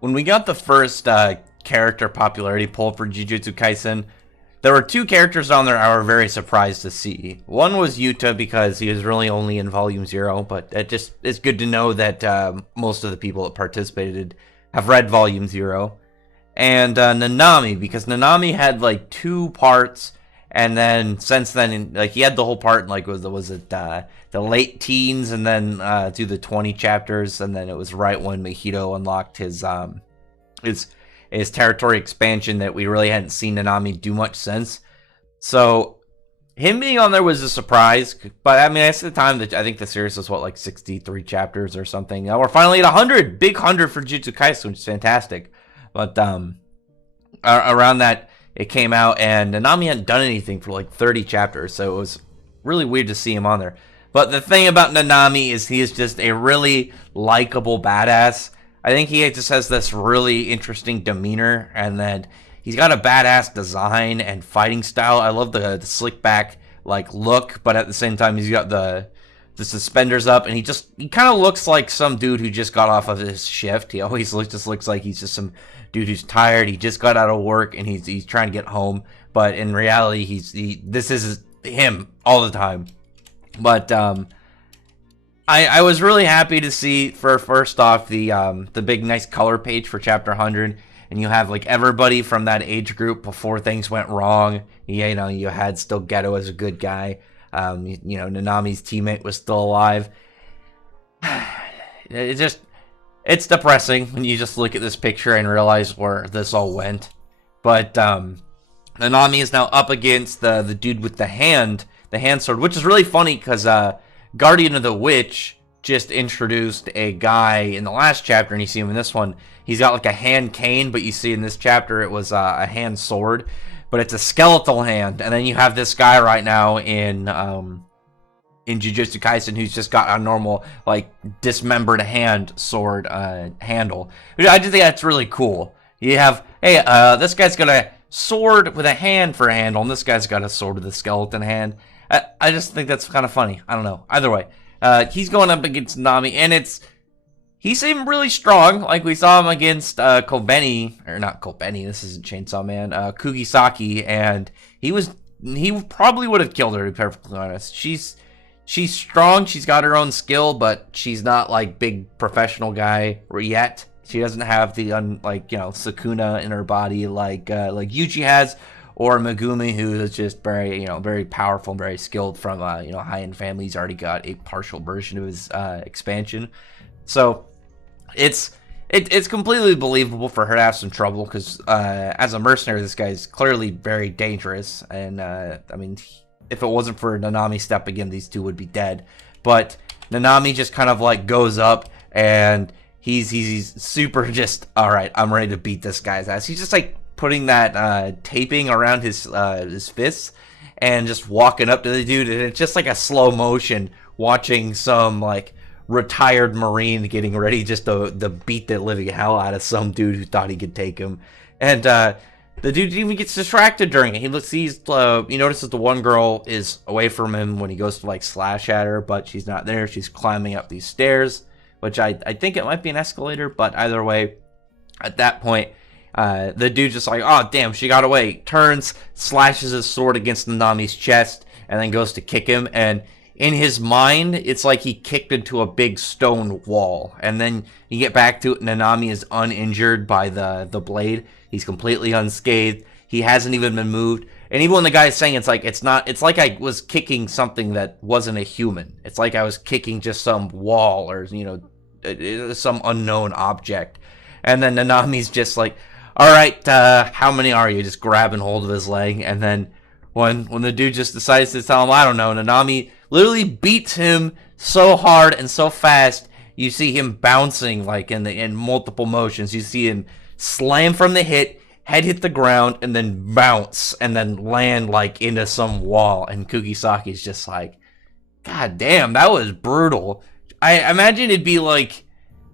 When we got the first character popularity poll for Jujutsu Kaisen, there were two characters on there I was very surprised to see. One was Yuta because he was really only in Volume 0, but it's good to know that most of the people that participated have read Volume 0. And Nanami, because Nanami had like two parts, and then since then, like he had the whole part, like was it the late teens, and then through the 20 chapters, and then it was right when Mahito unlocked his his territory expansion that we really hadn't seen Nanami do much since. So him being on there was a surprise, but I mean, at the time that I think the series was like 63 chapters or something. Now we're finally at 100, big 100 for Jujutsu Kaisen, which is fantastic. But around that, it came out, and Nanami hadn't done anything for like 30 chapters, so it was really weird to see him on there. But the thing about Nanami is he is just a really likable badass. I think he just has this really interesting demeanor, and then he's got a badass design and fighting style. I love the slick back like look, but at the same time he's got the suspenders up, and he kind of looks like some dude who just got off of his shift. He always just looks like he's just some dude who's tired. He just got out of work and he's trying to get home, but in reality this is him all the time. But I was really happy to see, for first off, the big nice color page for chapter 100, and you have like everybody from that age group before things went wrong. You had still Geto as a good guy. Nanami's teammate was still alive. It's depressing when you just look at this picture and realize where this all went. But Nanami is now up against the dude with the hand sword, which is really funny because Guardian of the Witch just introduced a guy in the last chapter, and you see him in this one. He's got like a hand cane, but you see in this chapter it was a hand sword, but it's a skeletal hand. And then you have this guy right now in Jujutsu Kaisen who's just got a normal like dismembered hand sword handle. I just think that's really cool. You have, hey, this guy's got a sword with a hand for a handle, and this guy's got a sword with a skeleton hand. I just think that's kind of funny. I don't know. Either way, he's going up against Nami, and he seemed really strong. Like we saw him against Kobeni, or not Kobeni. This isn't Chainsaw Man. Kugisaki, and he probably would have killed her, to be perfectly honest. She's strong. She's got her own skill, but she's not like big professional guy yet. She doesn't have the Sukuna in her body like Yuji has, or Megumi, who is just very, very powerful and very skilled from, high-end family. He's already got a partial version of his expansion. So it's completely believable for her to have some trouble, because as a mercenary, this guy's clearly very dangerous. And, if it wasn't for Nanami stepping in, these two would be dead. But Nanami just kind of, like, goes up, and he's super just, all right, I'm ready to beat this guy's ass. He's just, like, putting that taping around his fists and just walking up to the dude, and it's just like a slow motion watching some like retired Marine getting ready just to beat the living hell out of some dude who thought he could take him. And the dude even gets distracted during it. He notices the one girl is away from him when he goes to like slash at her, but she's not there. She's climbing up these stairs, which I think it might be an escalator, but either way, at that point, the dude just like, oh damn, she got away. Turns, slashes his sword against Nanami's chest, and then goes to kick him. And in his mind, it's like he kicked into a big stone wall. And then you get back to it, Nanami is uninjured by the blade. He's completely unscathed. He hasn't even been moved. And even when the guy's saying it's like I was kicking something that wasn't a human. It's like I was kicking just some wall or some unknown object. And then Nanami's just like, all right, how many are you? Just grabbing hold of his leg. And then when the dude just decides to tell him, I don't know, Nanami literally beats him so hard and so fast. You see him bouncing like in multiple motions. You see him slam from the head hit the ground, and then bounce, and then land like into some wall. And Kugisaki's just like, God damn, that was brutal. I imagine it'd be like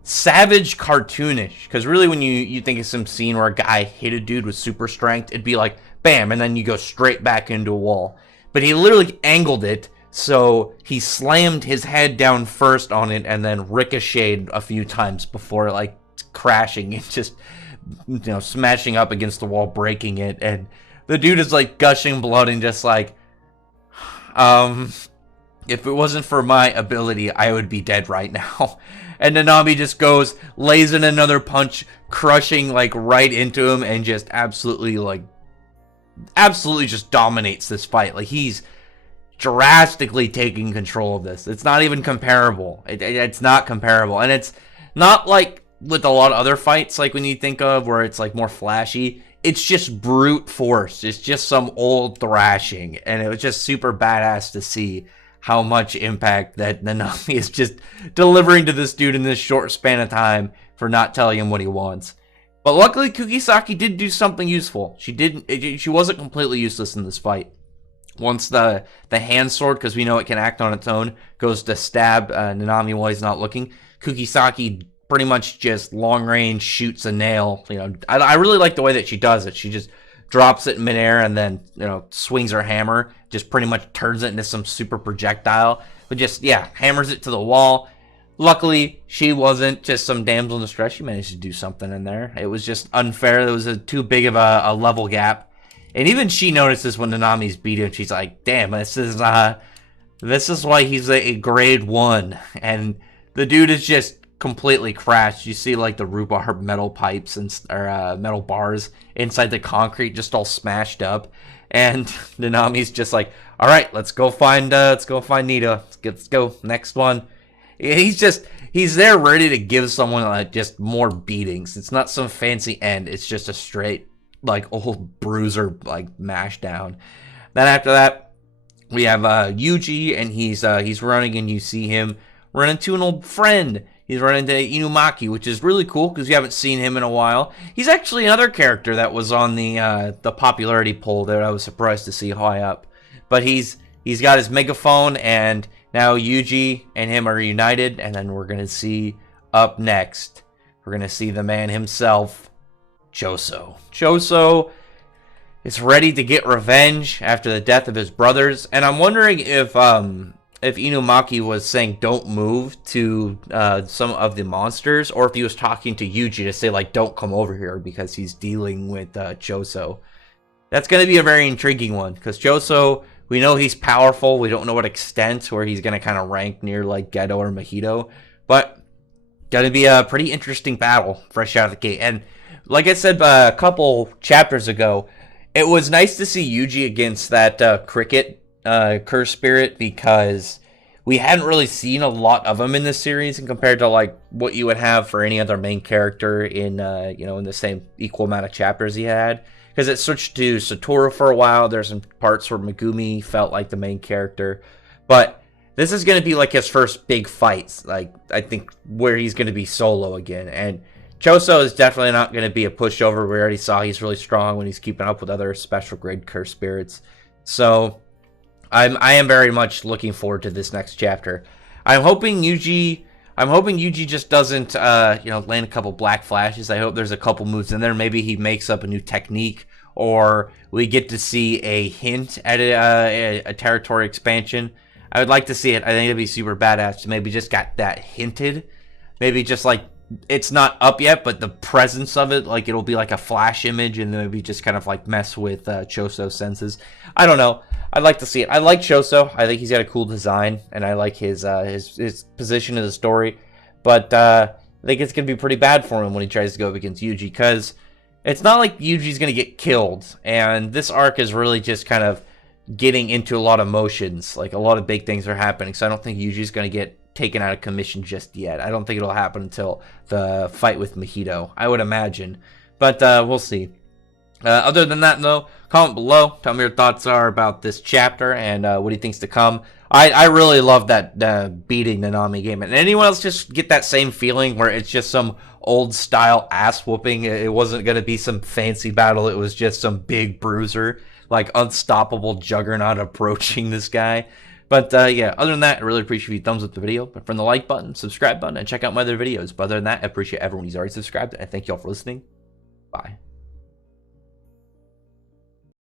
savage cartoonish, because really when you think of some scene where a guy hit a dude with super strength, it'd be like bam, and then you go straight back into a wall. But he literally angled it, so he slammed his head down first on it and then ricocheted a few times before like just crashing and just, you know, smashing up against the wall, breaking it. And the dude is like gushing blood and just like, if it wasn't for my ability, I would be dead right now. And Nanami just goes, lays in another punch, crushing like right into him, and just absolutely just dominates this fight. Like, he's drastically taking control of this. It's not even comparable. It's not comparable. And it's not like with a lot of other fights, like when you think of where it's like more flashy. It's just brute force. It's just some old thrashing. And it was just super badass to see how much impact that Nanami is just delivering to this dude in this short span of time for not telling him what he wants. But luckily, Kugisaki did do something useful. She wasn't completely useless in this fight. Once the hand sword, because we know it can act on its own, goes to stab Nanami while he's not looking, Kugisaki pretty much just long range shoots a nail. You know, I really like the way that she does it. She just drops it in midair and then, you know, swings her hammer, just pretty much turns it into some super projectile, but just, yeah, hammers it to the wall. Luckily, she wasn't just some damsel in distress. She managed to do something in there. It was just unfair. There was too big of a level gap. And even she notices when Nanami's beating him. She's like, damn, this is why he's a grade 1. And the dude is just completely crashed. You see like the rhubarb metal pipes or metal bars inside the concrete just all smashed up. And Nanami's just like, all right, let's go find Nita. Let's go next one. He's there ready to give someone just more beatings. It's not some fancy end. It's just a straight like old bruiser like mash down. Then after that, we have Yuji, and he's running, and you see him run into an old friend. He's running into Inumaki, which is really cool because we haven't seen him in a while. He's actually another character that was on the popularity poll that I was surprised to see high up. But he's got his megaphone, and now Yuji and him are united, and then we're gonna see up next, we're gonna see the man himself, Choso. Choso is ready to get revenge after the death of his brothers, and I'm wondering if Inumaki was saying don't move to some of the monsters, or if he was talking to Yuji to say like don't come over here because he's dealing with Choso. That's going to be a very intriguing one, because Choso, we know he's powerful. We don't know what extent, where he's going to kind of rank near like Geto or Mahito, but going to be a pretty interesting battle fresh out of the gate. And like I said a couple chapters ago, it was nice to see Yuji against that cricket curse spirit, because we hadn't really seen a lot of them in this series, and compared to like what you would have for any other main character in in the same equal amount of chapters he had, because it switched to Satoru for a while. There's some parts where Megumi felt like the main character, but this is going to be like his first big fights, like I think, where he's going to be solo again. And Choso is definitely not going to be a pushover. We already saw he's really strong when he's keeping up with other special grade curse spirits. So I am very much looking forward to this next chapter. I'm hoping Yuji just doesn't land a couple black flashes. I hope there's a couple moves in there. Maybe he makes up a new technique, or we get to see a hint at a territory expansion. I would like to see it. I think it'd be super badass to maybe just got that hinted. Maybe just like, it's not up yet, but the presence of it, like it'll be like a flash image, and then maybe just kind of like mess with Choso's senses. I don't know. I'd like to see it. I like Choso. I think he's got a cool design, and I like his position in the story. But I think it's gonna be pretty bad for him when he tries to go up against Yuji, because it's not like Yuji's gonna get killed, and this arc is really just kind of getting into a lot of motions. Like a lot of big things are happening, so I don't think Yuji's gonna get taken out of commission just yet. I don't think it'll happen until the fight with Mahito, I would imagine. But we'll see. Other than that, though, comment below. Tell me your thoughts are about this chapter, and what do you think's to come. I really love that beating Nanami game. And anyone else just get that same feeling where it's just some old style ass whooping? It wasn't going to be some fancy battle. It was just some big bruiser, like unstoppable juggernaut approaching this guy. But yeah, other than that, I really appreciate you thumbs up the video, but from the like button, subscribe button, and check out my other videos. But other than that, I appreciate everyone who's already subscribed, and thank you all for listening. Bye.